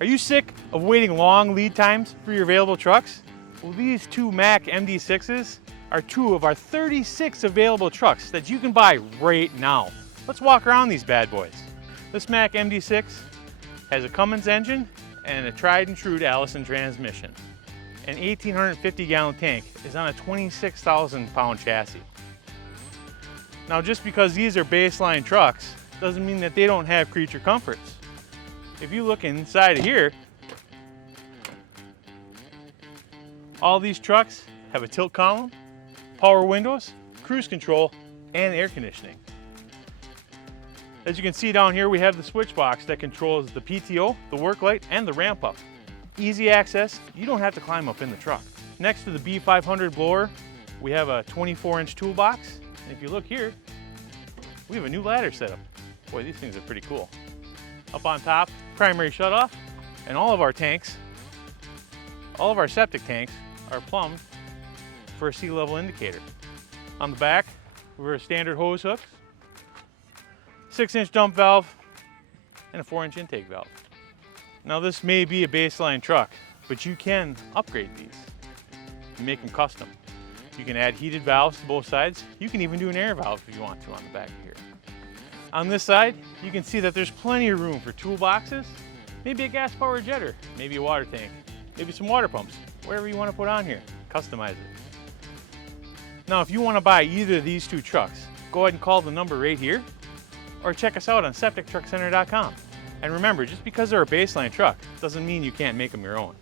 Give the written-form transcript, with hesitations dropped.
Are you sick of waiting long lead times for your available trucks? Well, these two Mack MD6s are two of our 36 available trucks that you can buy right now. Let's walk around these bad boys. This Mack MD6 has a Cummins engine and a tried and true Allison transmission. An 1,850 gallon tank is on a 26,000 pound chassis. Now, just because these are baseline trucks doesn't mean that they don't have creature comforts. If you look inside of here, all these trucks have a tilt column, power windows, cruise control, and air conditioning. As you can see down here, we have the switch box that controls the PTO, the work light, and the ramp up. Easy access, you don't have to climb up in the truck. Next to the B500 blower, we have a 24-inch toolbox. And if you look here, we have a new ladder setup. Boy, these things are pretty cool. Up on top, primary shutoff, and all of our tanks, all of our septic tanks are plumbed for a sea level indicator. On the back, we're a standard hose hooks, 6-inch dump valve, and a 4-inch intake valve. Now, this may be a baseline truck, but you can upgrade these and make them custom. You can add heated valves to both sides. You can even do an air valve if you want to on the back here. On this side, you can see that there's plenty of room for toolboxes, maybe a gas-powered jetter, maybe a water tank, maybe some water pumps, whatever you want to put on here. Customize it. Now, if you want to buy either of these two trucks, go ahead and call the number right here, or check us out on septictruckcenter.com. And remember, just because they're a baseline truck doesn't mean you can't make them your own.